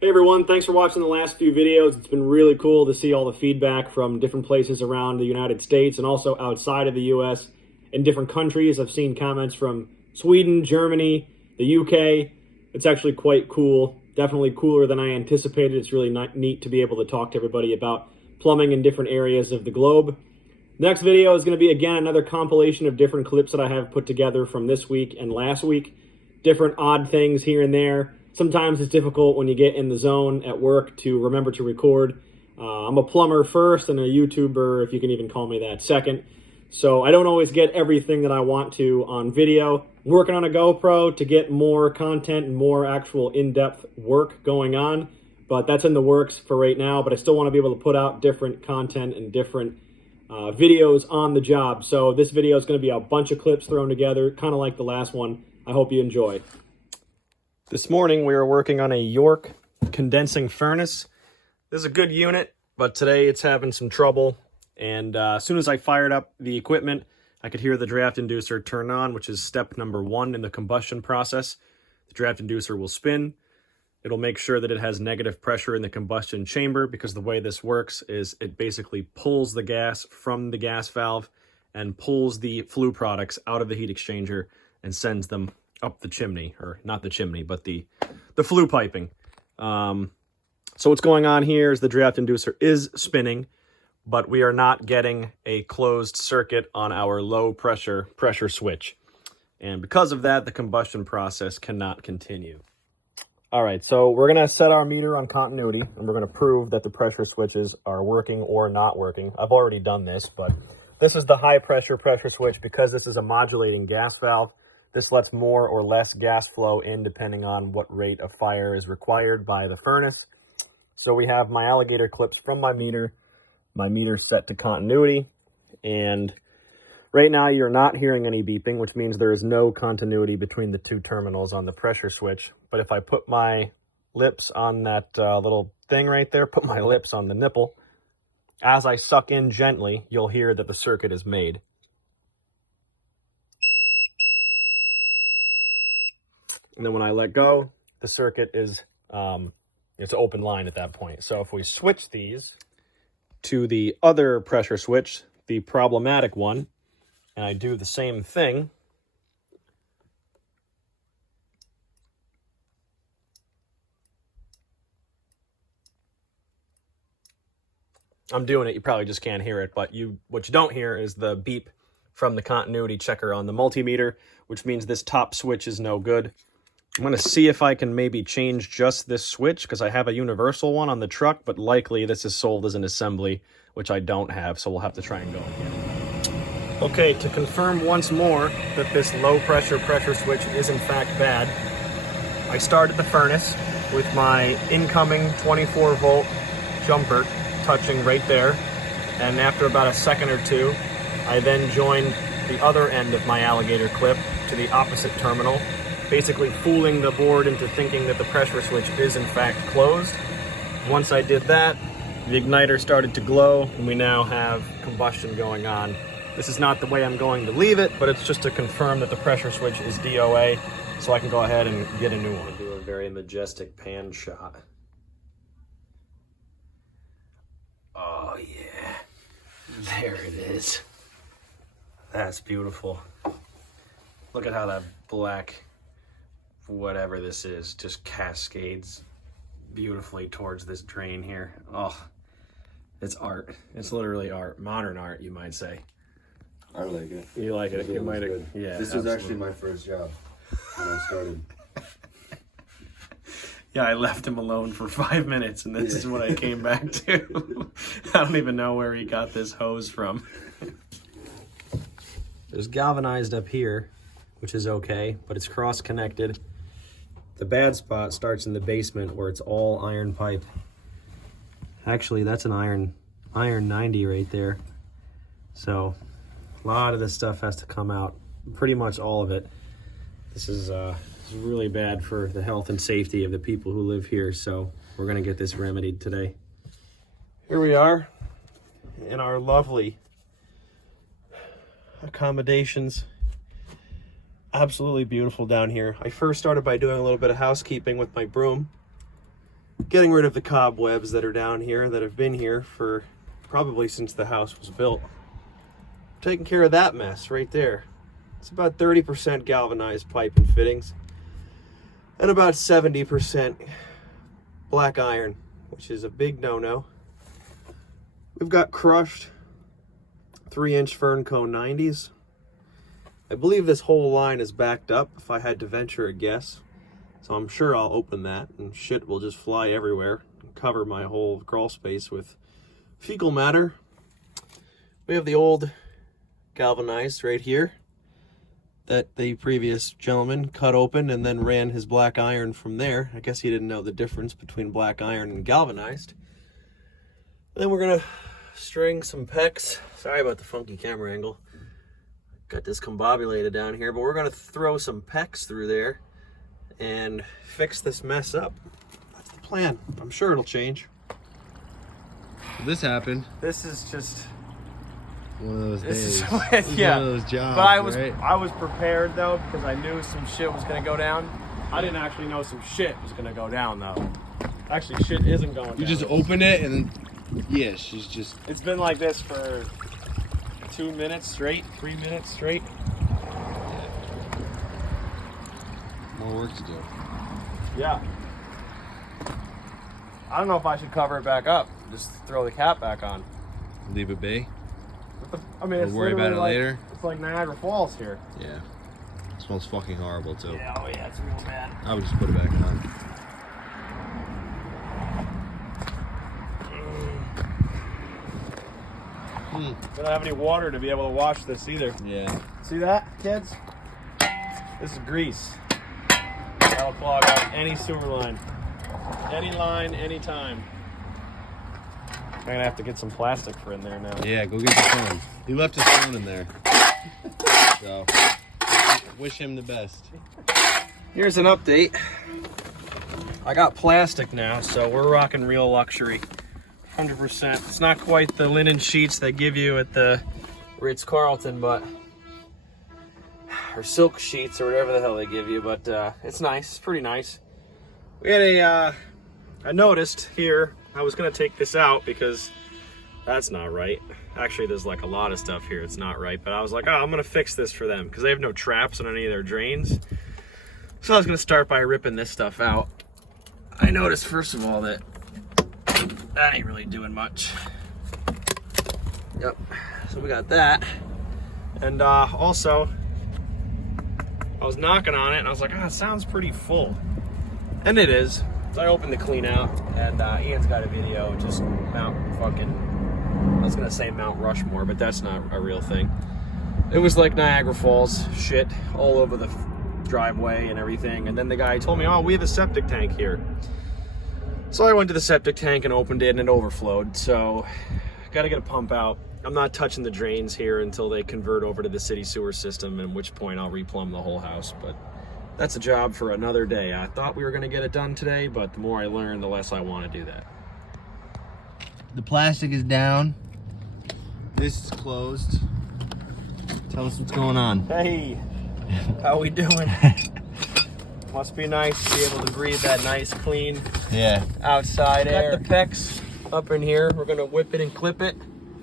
Hey everyone, thanks for watching the last few videos. It's been really cool to see all the feedback from different places around the United States and also outside of the US in different countries. I've seen comments from Sweden, Germany, the UK. It's actually quite cool. Definitely cooler than I anticipated. It's really neat to be able to talk to everybody about plumbing in different areas of the globe. The next video is going to be, again, another compilation of different clips that I have put together from this week and last week. Different odd things here and there. Sometimes it's difficult when you get in the zone at work to remember to record. I'm a plumber first and a YouTuber, if you can even call me that, second. So I don't always get everything that I want to on video. I'm working on a GoPro to get more content and more actual in-depth work going on. But that's in the works for right now. But I still want to be able to put out different content and different videos on the job. So this video is going to be a bunch of clips thrown together, kind of like the last one. I hope you enjoy. This morning we were working on a York condensing furnace. This is a good unit, but today it's having some trouble. And as soon as I fired up the equipment, I could hear the draft inducer turn on, which is step number 1 in the combustion process. The draft inducer will spin. It'll make sure that it has negative pressure in the combustion chamber, because the way this works is it basically pulls the gas from the gas valve and pulls the flue products out of the heat exchanger and sends them up the chimney, or not the chimney, but the flue piping. So what's going on here is the draft inducer is spinning, but we are not getting a closed circuit on our low pressure switch. And because of that, the combustion process cannot continue. All right, so we're gonna set our meter on continuity, and we're gonna prove that the pressure switches are working or not working. I've already done this, but this is the high pressure switch. Because this is a modulating gas valve, this lets more or less gas flow in depending on what rate of fire is required by the furnace. So we have my alligator clips from my meter set to continuity, and right now you're not hearing any beeping, which means there is no continuity between the two terminals on the pressure switch. But if I put my lips on that little thing right there, put my lips on the nipple, as I suck in gently, you'll hear that the circuit is made. And then when I let go, the circuit is, it's an open line at that point. So if we switch these to the other pressure switch, the problematic one, and I do the same thing, I'm doing it, you probably just can't hear it, but what you don't hear is the beep from the continuity checker on the multimeter, which means this top switch is no good. I'm going to see if I can maybe change just this switch, because I have a universal one on the truck, but likely this is sold as an assembly, which I don't have, so we'll have to try and go again. Okay, to confirm once more that this low pressure switch is in fact bad, I started the furnace with my incoming 24 volt jumper touching right there, and after about a second or two, I then joined the other end of my alligator clip to the opposite terminal, basically fooling the board into thinking that the pressure switch is in fact closed. Once I did that, the igniter started to glow, and we now have combustion going on. This is not the way I'm going to leave it, but it's just to confirm that the pressure switch is DOA, so I can go ahead and get a new one. Do a very majestic pan shot. Oh yeah, there it is. That's beautiful. Look at how that black, whatever this is, just cascades beautifully towards this drain here. Oh, it's art. It's literally art. Modern art, you might say. I like it. You like it? You might. Good. Yeah. This was actually my first job when I started. Yeah, I left him alone for 5 minutes, and this is what I came back to. I don't even know where he got this hose from. There's galvanized up here, which is okay, but it's cross-connected. The bad spot starts in the basement where it's all iron pipe. Actually, that's an iron 90 right there. So a lot of this stuff has to come out, pretty much all of it. This is really bad for the health and safety of the people who live here, so we're gonna get this remedied today. Here we are in our lovely accommodations. Absolutely beautiful down here. I first started by doing a little bit of housekeeping with my broom. getting rid of the cobwebs that are down here that have been here for probably since the house was built. Taking care of that mess right there. It's about 30% galvanized pipe and fittings and about 70% black iron, which is a big no-no. We've got crushed 3-inch fern cone 90s. I believe this whole line is backed up, if I had to venture a guess. So I'm sure I'll open that and shit will just fly everywhere and cover my whole crawl space with fecal matter. We have the old galvanized right here that the previous gentleman cut open and then ran his black iron from there. I guess he didn't know the difference between black iron and galvanized. Then we're gonna string some PEX. Sorry about the funky camera angle. Got discombobulated down here, but we're gonna throw some PEX through there and fix this mess up. That's the plan. I'm sure it'll change. This happened. This is just one of those days. Yeah. One of those jobs, But right? I was prepared though, because I knew some shit was gonna go down. I didn't actually know some shit was gonna go down though. Actually, shit isn't going down. You just open it and yeah, she's just. It's been like this for 2 minutes straight, 3 minutes straight. More work to do. Yeah. I don't know if I should cover it back up. Just throw the cap back on. Leave it be. I mean, it's We'll worry about it literally later. It's like Niagara Falls here. Yeah. It smells fucking horrible too. Yeah, oh yeah, it's real bad. I would just put it back on. We don't have any water to be able to wash this either. Yeah. See that, kids? This is grease. That'll clog up any sewer line. Any line, anytime. I'm gonna have to get some plastic for in there now. Yeah, go get your phone. He left his phone in there. So, wish him the best. Here's an update. I got plastic now, so we're rocking real luxury. 100%. It's not quite the linen sheets they give you at the Ritz-Carlton, but or silk sheets or whatever the hell they give you, but it's nice. It's pretty nice. We had I noticed here, I was gonna take this out because that's not right. Actually, there's like a lot of stuff here it's not right, but I was like, oh, I'm gonna fix this for them because they have no traps on any of their drains. So I was gonna start by ripping this stuff out. I noticed, first of all, that ain't really doing much. Yep, so we got that. And also, I was knocking on it and I was like, oh, it sounds pretty full. And it is. So I opened the clean out and Ian's got a video, just Mount fucking, I was gonna say Mount Rushmore, but that's not a real thing. It was like Niagara Falls shit all over the driveway and everything. And then the guy told me, oh, we have a septic tank here. So I went to the septic tank and opened it and it overflowed. So gotta get a pump out. I'm not touching the drains here until they convert over to the city sewer system, at which point I'll replumb the whole house. But that's a job for another day. I thought we were gonna get it done today, but the more I learn, the less I want to do that. The plastic is down. This is closed. Tell us what's going on. Hey, how we doing? Must be nice to be able to breathe that nice, clean Yeah. outside air. Got Got the PEX up in here. We're gonna whip it and clip it.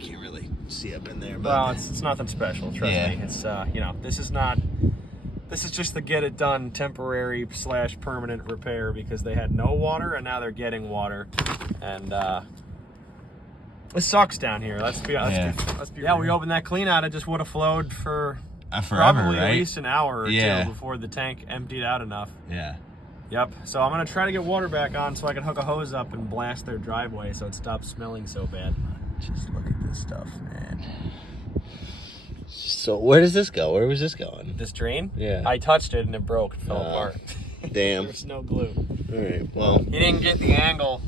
Can't really see up in there, but Well, it's nothing special, trust Yeah. me. It's you know, this is just the get it done temporary / permanent repair because they had no water and now they're getting water. And it sucks down here. Let's be Yeah. real. We opened that clean out, it just would have flowed for forever, probably right? at least an hour or Yeah. two before the tank emptied out enough. Yeah. Yep. So I'm gonna try to get water back on so I can hook a hose up and blast their driveway so it stops smelling so bad. Just look at this stuff, man. So where does this go? Where was this going? This drain? Yeah. I touched it and it broke. It fell apart. Damn. There's no glue. All right. Well, He didn't get the angle.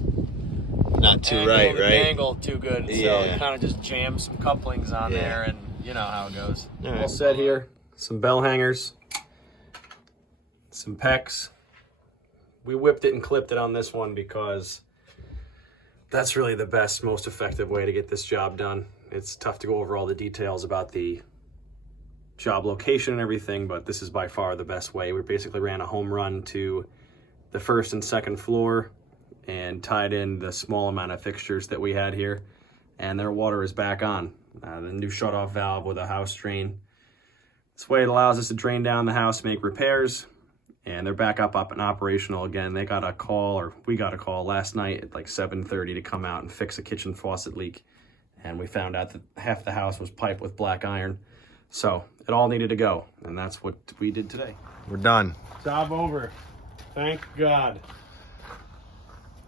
not too angle, right, the right? angle too good. So Yeah. it kind of just jammed some couplings on Yeah. there, and you know how it goes. All right. All set here. Some bell hangers. Some PEX. We whipped it and clipped it on this one because that's really the best, most effective way to get this job done. It's tough to go over all the details about the job location and everything, but this is by far the best way. We basically ran a home run to the first and second floor, and tied in the small amount of fixtures that we had here, and their water is back on. The new shutoff valve with a house drain. This way it allows us to drain down the house, make repairs, and they're back up and operational again. They got a call, or we got a call last night at like 7:30 to come out and fix a kitchen faucet leak. And we found out that half the house was piped with black iron. So it all needed to go, and that's what we did today. We're done. Job over. Thank God.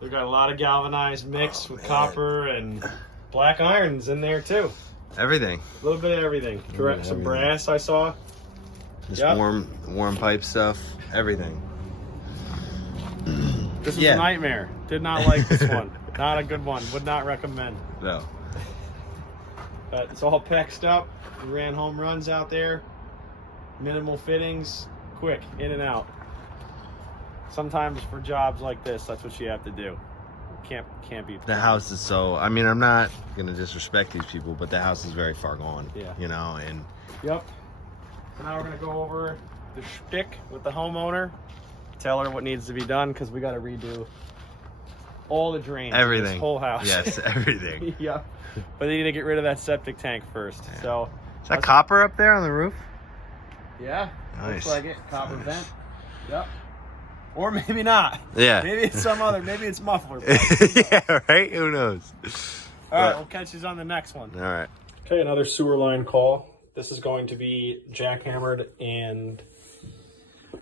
We got a lot of galvanized mix with copper and black irons in there too. Everything. A little bit of everything. Correct. Some brass I saw. Just Yep. warm pipe stuff. Everything. This was a nightmare. Did not like this one. Not a good one. Would not recommend. No. But it's all pecked up. We ran home runs out there. Minimal fittings. Quick. In and out. Sometimes for jobs like this, that's what you have to do. Can't be. The house is so, I mean, I'm not going to disrespect these people, but the house is very far gone. Yeah. You know, and. Yep. So now we're going to go over the shtick with the homeowner. Tell her what needs to be done, because we got to redo all the drains. Everything. In this whole house. Yes, everything. Yeah. But they need to get rid of that septic tank first. Yeah. So. Is that copper up there on the roof? Yeah. Nice. Looks like it. Copper vent. Yep. Or maybe not. Yeah. Maybe it's some other. Maybe it's muffler. Yeah, right? Who knows? All right, we'll catch you on the next one. All right. Okay, another sewer line call. This is going to be jackhammered and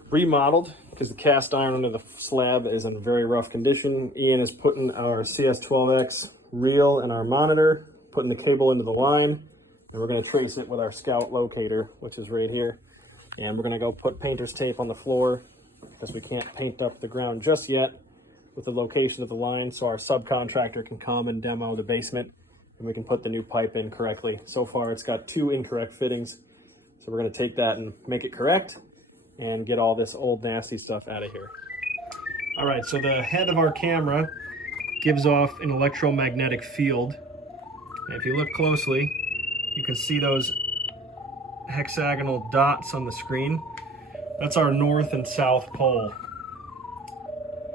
remodeled because the cast iron under the slab is in very rough condition. Ian is putting our CS12X reel in our monitor, putting the cable into the line, and we're going to trace it with our Scout locator, which is right here. And we're going to go put painter's tape on the floor because we can't paint up the ground just yet with the location of the line, so our subcontractor can come and demo the basement and we can put the new pipe in correctly. So far it's got 2 incorrect fittings, so we're going to take that and make it correct and get all this old nasty stuff out of here. All right, so the head of our camera gives off an electromagnetic field, and if you look closely you can see those hexagonal dots on the screen. That's our north and south pole.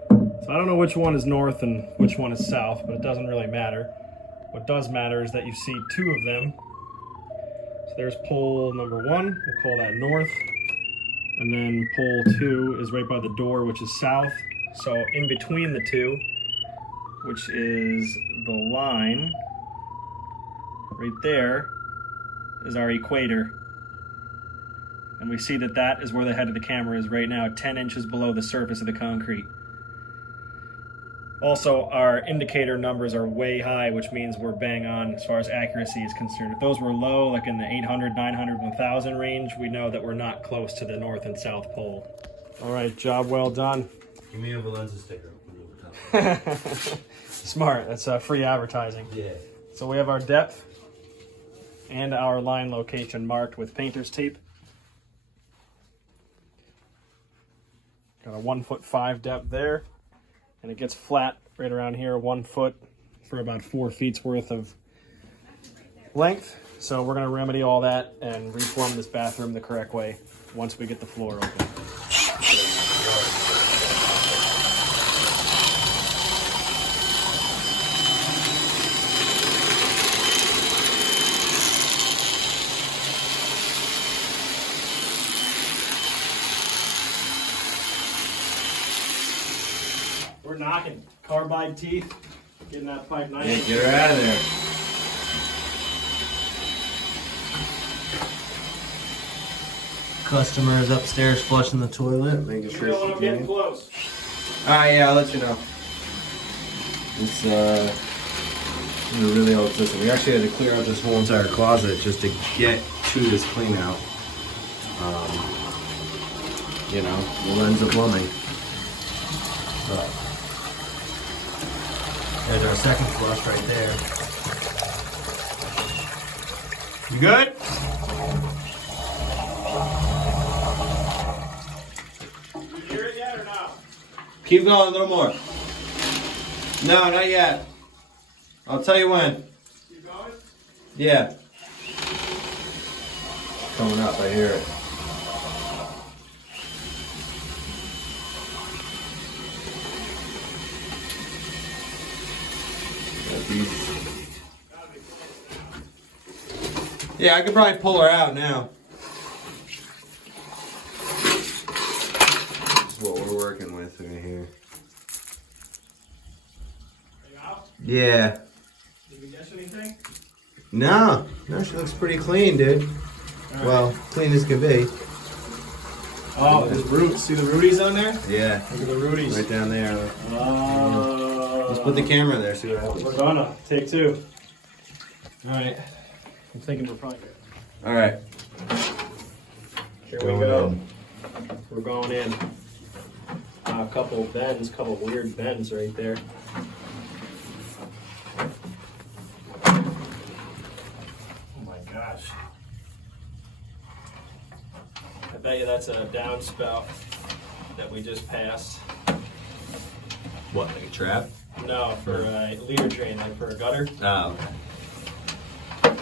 So I don't know which one is north and which one is south, but it doesn't really matter. What does matter is that you see 2 of them. So there's pole number 1, we'll call that north. And then pole 2 is right by the door, which is south. So in between the 2, which is the line, right there, is our equator. And we see that that is where the head of the camera is right now, 10 inches below the surface of the concrete. Also, our indicator numbers are way high, which means we're bang on as far as accuracy is concerned. If those were low, like in the 800, 900, 1000 range, we know that we're not close to the north and south pole. All right, job well done. Give me a Valenza sticker. Smart, that's free advertising. Yeah. So we have our depth and our line location marked with painter's tape. Got a 1'5" depth there, and it gets flat right around here, 1 foot for about 4 feet's worth of length. So we're gonna remedy all that and reform this bathroom the correct way once we get the floor open. We're knocking. Carbide teeth. Getting that pipe nice. Yeah, get her out of there. Customer is upstairs flushing the toilet, making sure I'm she's getting good. close. Alright, yeah, I'll let you know. This is a really old system. We actually had to clear out this whole entire closet just to get to this clean out. You know, Valenza plumbing. But there's our second flush right there. You good? You hear it yet or no? Keep going, a little more. No, not yet. I'll tell you when. Keep going? Yeah. Coming up, I hear it. Yeah, I could probably pull her out now. That's what we're working with right here. Yeah. Did you guess anything? No, she looks pretty clean, dude. Well, clean as can be. Oh, there's roots. See the rooties on there? Yeah. Look at the rooties. Right down there. Oh. Let's put the camera there, see what happens. We're gonna. Take two. Alright. I'm thinking we're probably good. Alright. Here we go. We're going in. A couple bends, couple weird bends right there. Oh my gosh. I bet you that's a downspout that we just passed. What, like a trap? No, for a leader drain, like for a gutter. Oh, okay.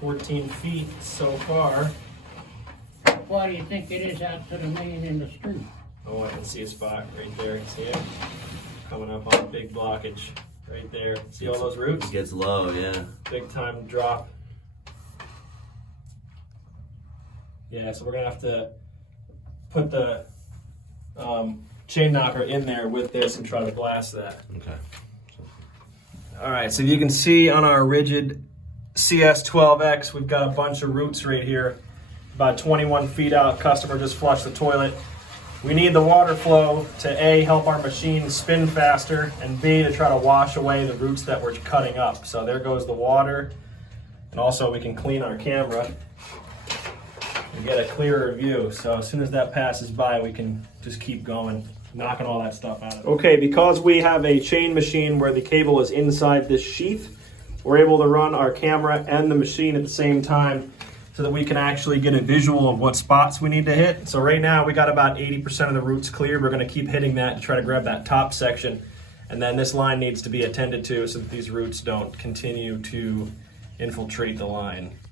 14 feet so far. Why do you think it is out to the main in the street? Oh, I can see a spot right there. See it? Coming up on a big blockage right there. See all those roots? It gets low, yeah. Big time drop. Yeah, so we're gonna have to put the chain knocker in there with this and try to blast that. Okay. All right, so you can see on our rigid CS12X, we've got a bunch of roots right here. About 21 feet out, customer just flushed the toilet. We need the water flow to A, help our machine spin faster, and B, to try to wash away the roots that we're cutting up. So there goes the water. And also we can clean our camera and get a clearer view. So as soon as that passes by, we can just keep going, knocking all that stuff out of it. Okay, because we have a chain machine where the cable is inside this sheath, we're able to run our camera and the machine at the same time so that we can actually get a visual of what spots we need to hit. So right now we got about 80% of the roots cleared. We're gonna keep hitting that to try to grab that top section. And then this line needs to be attended to so that these roots don't continue to infiltrate the line.